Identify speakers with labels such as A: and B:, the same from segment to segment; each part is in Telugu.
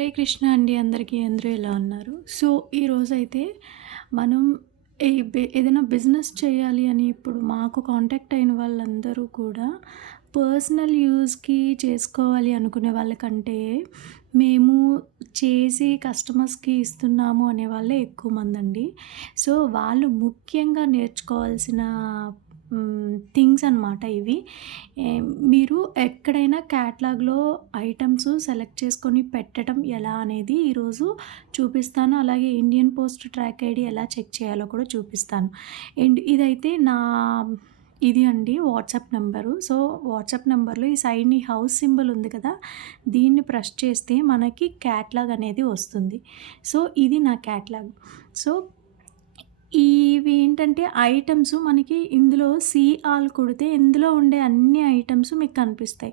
A: హరే కృష్ణ అండి అందరికీ అందరూ ఎలా ఉన్నారు? సో ఈరోజైతే మనం ఏదైనా బిజినెస్ చేయాలి అని ఇప్పుడు మాకు కాంటాక్ట్ అయిన వాళ్ళందరూ కూడా పర్సనల్ యూజ్కి చేసుకోవాలి అనుకునే వాళ్ళకంటే మేము చేసి కస్టమర్స్కి ఇస్తున్నాము అనే వాళ్ళే ఎక్కువ మంది అండి సో వాళ్ళు ముఖ్యంగా నేర్చుకోవాల్సిన థింగ్స్ అన్నమాట ఇవి. మీరు ఎక్కడైనా క్యాట్లాగ్లో ఐటమ్స్ సెలెక్ట్ చేసుకొని పెట్టడం ఎలా అనేది ఈరోజు చూపిస్తాను. అలాగే ఇండియన్ పోస్ట్ ట్రాక్ ఐడి ఎలా చెక్ చేయాలో కూడా చూపిస్తాను. అండ్ ఇదైతే నా ఇది అండి వాట్సాప్ నెంబరు. సో వాట్సాప్ నెంబర్లో ఈ సైడ్ని హౌస్ సింబల్ ఉంది కదా దీన్ని ప్రెస్ చేస్తే మనకి క్యాట్లాగ్ అనేది వస్తుంది. సో ఇది నా క్యాట్లాగ్. సో ఇవి ఏంటంటే ఐటమ్స్ మనకి ఇందులో సి ఆల్ కొడితే ఇందులో ఉండే అన్ని ఐటమ్స్ మీకు కనిపిస్తాయి.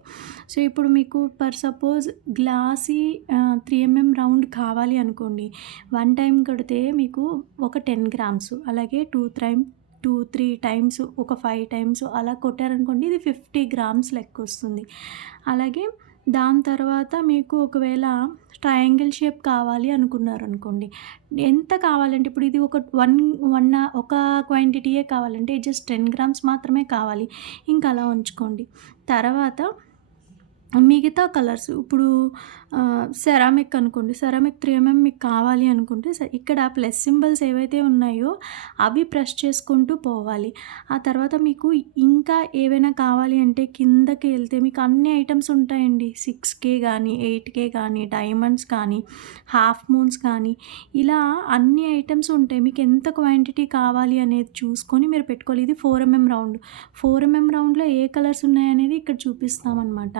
A: సో ఇప్పుడు మీకు per suppose glossy three M M round కావాలి అనుకోండి. వన్ టైం కొడితే మీకు ఒక టెన్ గ్రామ్స్ అలాగే two time two three times ఒక ఫైవ్ టైమ్స్ అలా కొట్టారనుకోండి ఇది ఫిఫ్టీ గ్రామ్స్ లెక్క వస్తుంది అలాగే దాని తర్వాత మీకు ఒకవేళ ట్రయాంగిల్ షేప్ కావాలి అనుకున్నారు అనుకోండి ఎంత కావాలంటే ఇప్పుడు ఇది ఒక వన్ వన్ ఒక క్వాంటిటీయే కావాలంటే జస్ట్ టెన్ గ్రామ్స్ మాత్రమే కావాలి. ఇంకా అలా ఉంచుకోండి. తర్వాత మిగతా కలర్స్ ఇప్పుడు సెరామిక్ అనుకోండి సెరామిక్ త్రీ ఎంఎం మీకు కావాలి అనుకుంటే ఇక్కడ ప్లస్ సింబల్స్ ఏవైతే ఉన్నాయో అవి ప్రెస్ చేసుకుంటూ పోవాలి. ఆ తర్వాత మీకు ఇంకా ఏవైనా కావాలి అంటే కిందకి వెళ్తే మీకు అన్ని ఐటమ్స్ ఉంటాయండి. సిక్స్ కే కానీ ఎయిట్ కే కానీ డైమండ్స్ కానీ హాఫ్ మూన్స్ కానీ ఇలా అన్ని ఐటమ్స్ ఉంటాయి. మీకు ఎంత క్వాంటిటీ కావాలి అనేది చూసుకొని మీరు పెట్టుకోవాలి. ఇది four M M round four M M రౌండ్లో ఏ కలర్స్ ఉన్నాయనేది ఇక్కడ చూపిస్తామన్నమాట.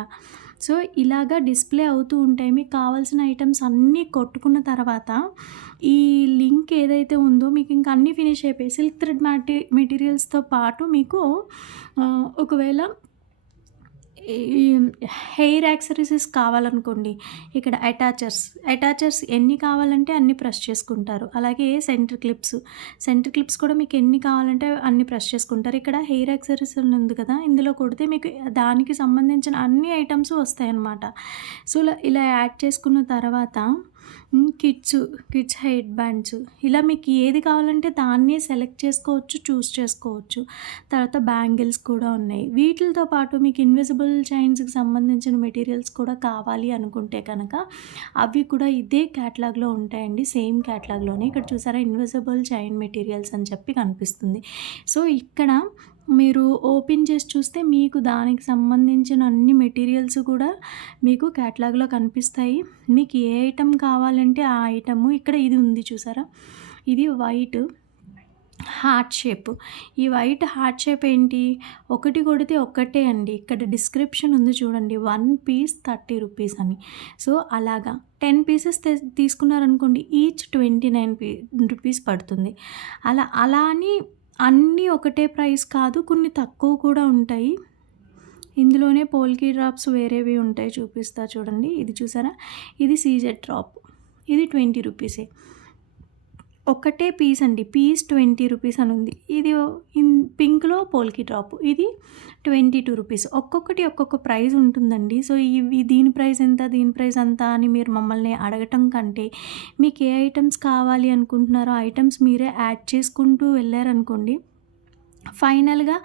A: సో ఇలాగా డిస్ప్లే అవుతూ ఉంటాయి. మీకు కావాల్సిన ఐటమ్స్ అన్నీ కొట్టుకున్న తర్వాత ఈ లింక్ ఏదైతే ఉందో మీకు ఇంకా అన్నీ ఫినిష్ అయిపోయి సిల్క్ థ్రెడ్ మ్యాటి మెటీరియల్స్తో పాటు మీకు ఒకవేళ హెయిర్ యాక్సరీసెస్ కావాలనుకోండి ఇక్కడ అటాచర్స్ అటాచర్స్ ఎన్ని కావాలంటే అన్ని ప్రెస్ చేసుకుంటారు. అలాగే సెంటర్ క్లిప్స్ సెంటర్ క్లిప్స్ కూడా మీకు ఎన్ని కావాలంటే అన్ని ప్రెస్ చేసుకుంటారు. ఇక్కడ హెయిర్ యాక్సరీస్ ఉంది కదా ఇందులో కొడితే మీకు దానికి సంబంధించిన అన్ని ఐటమ్స్ వస్తాయన్నమాట. సో ఇలా ఇలా యాడ్ చేసుకున్న తర్వాత కిడ్స్ కిడ్స్ హెయిర్ బ్యాండ్స్. ఇలా మీకు ఏది కావాలంటే దాన్నే సెలెక్ట్ చేసుకోవచ్చు చూస్ చేసుకోవచ్చు. తర్వాత బ్యాంగిల్స్ కూడా ఉన్నాయి. వీటితో పాటు మీకు ఇన్విజిబుల్ చైన్స్కి సంబంధించిన మెటీరియల్స్ కూడా కావాలి అనుకుంటే కనుక అవి కూడా ఇదే క్యాటలాగ్లో ఉంటాయండి. సేమ్ క్యాటలాగ్లోనే ఇక్కడ చూసారా? ఇన్విజిబుల్ చైన్ మెటీరియల్స్ అని చెప్పి కనిపిస్తుంది. సో ఇక్కడ మీరు ఓపెన్ చేసి చూస్తే మీకు దానికి సంబంధించిన అన్ని మెటీరియల్స్ కూడా మీకు క్యాటలాగ్లో కనిపిస్తాయి. మీకు ఏ ఐటమ్ కావాలంటే ఆ ఐటము. ఇక్కడ ఇది ఉంది చూసారా? ఇది వైట్ హార్ట్ షేప్. ఈ వైట్ హార్ట్ షేప్ ఏంటి? ఒకటి కొడితే ఒక్కటే అండి. ఇక్కడ డిస్క్రిప్షన్ ఉంది చూడండి. వన్ పీస్ థర్టీ రూపీస్ అని. సో అలాగా. Ten pieces తీసుకున్నారనుకోండి each twenty nine P rupees పడుతుంది. అలా అలా అని అన్నీ ఒకటే ప్రైస్ కాదు కొన్ని తక్కువ కూడా ఉంటాయి. ఇందులోనే పోల్కీ డ్రాప్స్ వేరేవి ఉంటాయి చూపిస్తా చూడండి. ఇది చూసారా? ఇది సీజెడ్ డ్రాప్. ఇది ట్వంటీ రూపీసే. ఒకటే పీస్ అండి. పీస్ ట్వంటీ రూపీస్ అని ఉంది. ఇది ఇన్ పింక్లో పోల్కి డ్రాప్ ఇది ట్వంటీ టూ రూపీస్. ఒక్కొక్కటి ఒక్కొక్క ప్రైస్ ఉంటుందండి. సో ఇవి దీని ప్రైస్ ఎంత దీని ప్రైస్ ఎంత అని మీరు మమ్మల్ని అడగటం కంటే మీకు ఏ ఐటమ్స్ కావాలి అనుకుంటున్నారో ఐటమ్స్ మీరే యాడ్ చేసుకుంటూ వెళ్ళారనుకోండి ఫైనల్గా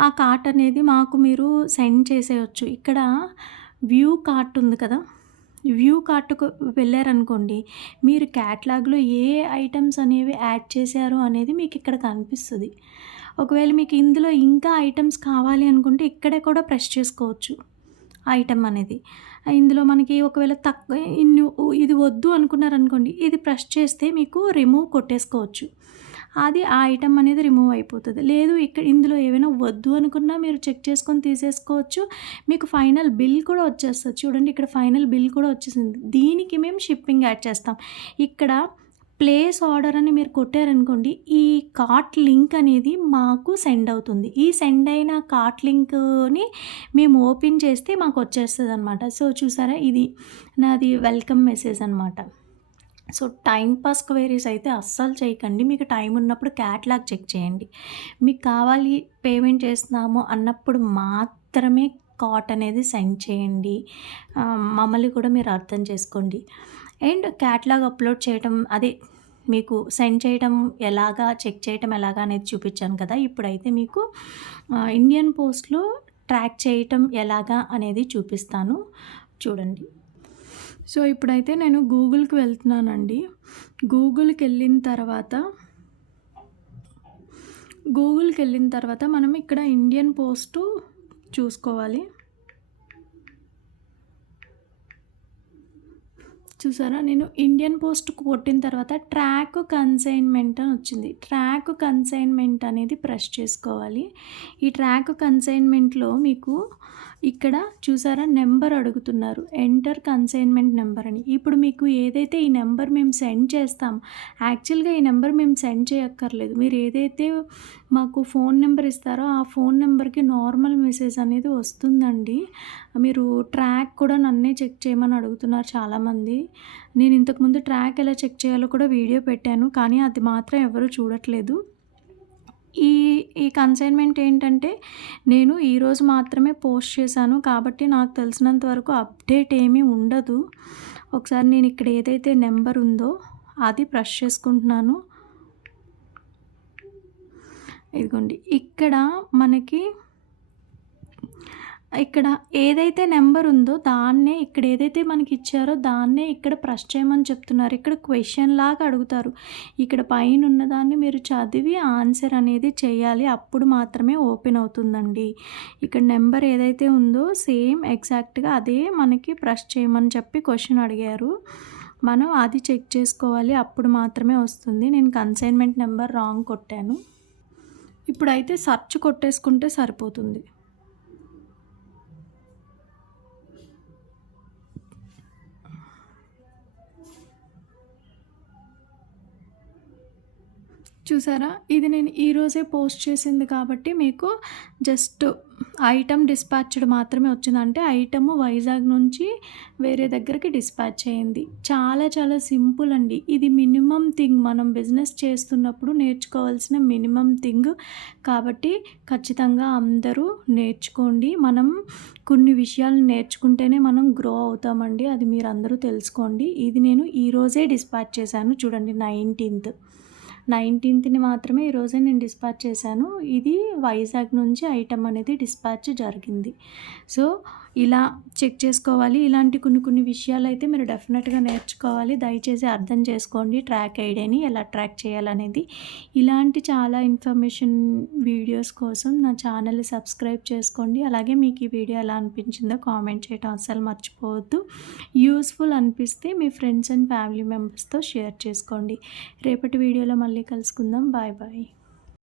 A: ఆ కార్ట్ అనేది మాకు మీరు సెండ్ చేసేయచ్చు. ఇక్కడ వ్యూ కార్ట్ ఉంది కదా? వ్యూ కార్టుకు వెళ్ళారనుకోండి మీరు క్యాట్లాగ్లో ఏ ఐటమ్స్ అనేవి యాడ్ చేశారు అనేది మీకు ఇక్కడ కనిపిస్తుంది. ఒకవేళ మీకు ఇందులో ఇంకా ఐటమ్స్ కావాలి అనుకుంటే ఇక్కడే కూడా ప్రెస్ చేసుకోవచ్చు ఐటమ్ అనేది. ఇందులో మనకి ఒకవేళ తక్కువ ఇన్ని ఇది వద్దు అనుకున్నారనుకోండి ఇది ప్రెస్ చేస్తే మీకు రిమూవ్ కొట్టేసుకోవచ్చు. అది ఆ ఐటమ్ అనేది రిమూవ్ అయిపోతుంది. లేదు ఇక్కడ ఇందులో ఏమైనా వద్దు అనుకున్నా మీరు చెక్ చేసుకొని తీసేసుకోవచ్చు. మీకు ఫైనల్ బిల్ కూడా వచ్చేస్తుంది. చూడండి ఇక్కడ ఫైనల్ బిల్ కూడా వచ్చేసింది. దీనికి మేము షిప్పింగ్ యాడ్ చేస్తాం. ఇక్కడ ప్లేస్ ఆర్డర్ అని మీరు కొట్టారనుకోండి ఈ కార్ట్ లింక్ అనేది మాకు సెండ్ అవుతుంది. ఈ సెండ్ అయిన కార్ట్ లింక్ని మేము ఓపెన్ చేస్తే మాకు వచ్చేస్తుంది అనమాట సో చూసారా? ఇది నాది వెల్కమ్ మెసేజ్ అనమాట సో టైం పాస్ క్వైరీస్ అయితే అస్సలు చేయకండి. మీకు టైం ఉన్నప్పుడు క్యాట్లాగ్ చెక్ చేయండి. మీకు కావాలి పేమెంట్ చేస్తున్నాము అన్నప్పుడు మాత్రమే కాట్ అనేది సెండ్ చేయండి. మమ్మల్ని కూడా మీరు అర్థం చేసుకోండి. అండ్ క్యాట్లాగ్ అప్లోడ్ చేయటం అదే మీకు సెండ్ చేయటం ఎలాగా చెక్ చేయటం ఎలాగా అనేది చూపించాను కదా. ఇప్పుడైతే మీకు ఇండియన్ పోస్ట్లో ట్రాక్ చేయటం ఎలాగా అనేది చూపిస్తాను. చూడండి. సో ఇప్పుడైతే నేను గూగుల్కి వెళ్తున్నానండి. గూగుల్కి వెళ్ళిన తర్వాత గూగుల్కి వెళ్ళిన తర్వాత మనం ఇక్కడ ఇండియన్ పోస్టు చూసుకోవాలి. చూసారా? నేను ఇండియన్ పోస్ట్ కొట్టిన తర్వాత ట్రాక్ కన్సైన్మెంట్ అని వచ్చింది. ట్రాక్ కన్సైన్మెంట్ అనేది ప్రెస్ చేసుకోవాలి. ఈ ట్రాక్ కన్సైన్మెంట్లో మీకు ఇక్కడ చూసారా? నెంబర్ అడుగుతున్నారు. ఎంటర్ కన్సైన్మెంట్ నెంబర్ అని. ఇప్పుడు మీకు ఏదైతే ఈ నెంబర్ మేము సెండ్ చేస్తాం యాక్చువల్గా ఈ నెంబర్ మేము సెండ్ చేయక్కర్లేదు. మీరు ఏదైతే మాకు ఫోన్ నెంబర్ ఇస్తారో ఆ ఫోన్ నెంబర్కి నార్మల్ మెసేజ్ అనేది వస్తుందండి. మీరు ట్రాక్ కూడా నన్నే చెక్ చేయమని అడుగుతున్నారు చాలామంది. నేను ఇంతకుముందు ట్రాక్ ఎలా చెక్ చేయాలో కూడా వీడియో పెట్టాను కానీ అది మాత్రం ఎవరు చూడట్లేదు. ఈ ఈ కన్సైన్మెంట్ ఏంటంటే నేను ఈరోజు మాత్రమే పోస్ట్ చేశాను కాబట్టి నాకు తెలిసినంత వరకు అప్డేట్ ఏమీ ఉండదు. ఒకసారి నేను ఇక్కడ ఏదైతే నెంబర్ ఉందో అది ప్రెస్ చేసుకుంటున్నాను. ఇదిగోండి ఇక్కడ మనకి ఇక్కడ ఏదైతే నెంబర్ ఉందో దాన్నే ఇక్కడ ఏదైతే మనకి ఇచ్చారో దాన్నే ఇక్కడ ప్రెస్ చేయమని చెప్తున్నారు. ఇక్కడ క్వశ్చన్ లాగా అడుగుతారు. ఇక్కడ పైన ఉన్నదాన్ని మీరు చదివి ఆన్సర్ అనేది చేయాలి. అప్పుడు మాత్రమే ఓపెన్ అవుతుందండి. ఇక్కడ నెంబర్ ఏదైతే ఉందో సేమ్ ఎగ్జాక్ట్గా అదే మనకి ప్రెస్ చేయమని చెప్పి క్వశ్చన్ అడిగారు. మనం అది చెక్ చేసుకోవాలి. అప్పుడు మాత్రమే వస్తుంది. నేను కన్సైన్మెంట్ నెంబర్ రాంగ్ కొట్టాను. ఇప్పుడైతే సర్చ్ కొట్టేసుకుంటే సరిపోతుంది. చూసారా? ఇది నేను ఈరోజే పోస్ట్ చేసింది కాబట్టి మీకు జస్ట్ ఐటమ్ డిస్పాచ్డ్ మాత్రమే వచ్చిందంటే ఐటమ్ వైజాగ్ నుంచి వేరే దగ్గరికి డిస్పాచ్ అయింది. చాలా చాలా సింపుల్ అండి. ఇది మినిమం థింగ్. మనం బిజినెస్ చేస్తున్నప్పుడు నేర్చుకోవాల్సిన మినిమం థింగ్. కాబట్టి ఖచ్చితంగా అందరూ నేర్చుకోండి. మనం కొన్ని విషయాలు నేర్చుకుంటేనే మనం గ్రో అవుతామండి. అది మీరు అందరూ తెలుసుకోండి. ఇది నేను ఈరోజే డిస్పాచ్ చేశాను. చూడండి నైన్టీన్త్. నైన్టీన్త్ని మాత్రమే ఈరోజే నేను డిస్పాచ్ చేశాను. ఇది వైజాగ్ నుంచి ఐటమ్ అనేది డిస్పాచ్ జరిగింది. సో ఇలా చెక్ చేసుకోవాలి. ఇలాంటి కొన్ని కొన్ని విషయాలు అయితే మీరు డెఫినెట్గా నేర్చుకోవాలి. దయచేసి అర్థం చేసుకోండి. ట్రాక్ ఐడియాని ఎలా ట్రాక్ చేయాలనేది. ఇలాంటి చాలా ఇన్ఫర్మేషన్ వీడియోస్ కోసం నా ఛానల్ సబ్స్క్రైబ్ చేసుకోండి. అలాగే మీకు ఈ వీడియో ఎలా అనిపించిందో కామెంట్ చేయడం అస్సలు మర్చిపోవద్దు. యూస్ఫుల్ అనిపిస్తే మీ ఫ్రెండ్స్ అండ్ ఫ్యామిలీ మెంబర్స్తో షేర్ చేసుకోండి. రేపటి వీడియోలో మళ్ళీ కలుసుకుందాం. Bye bye.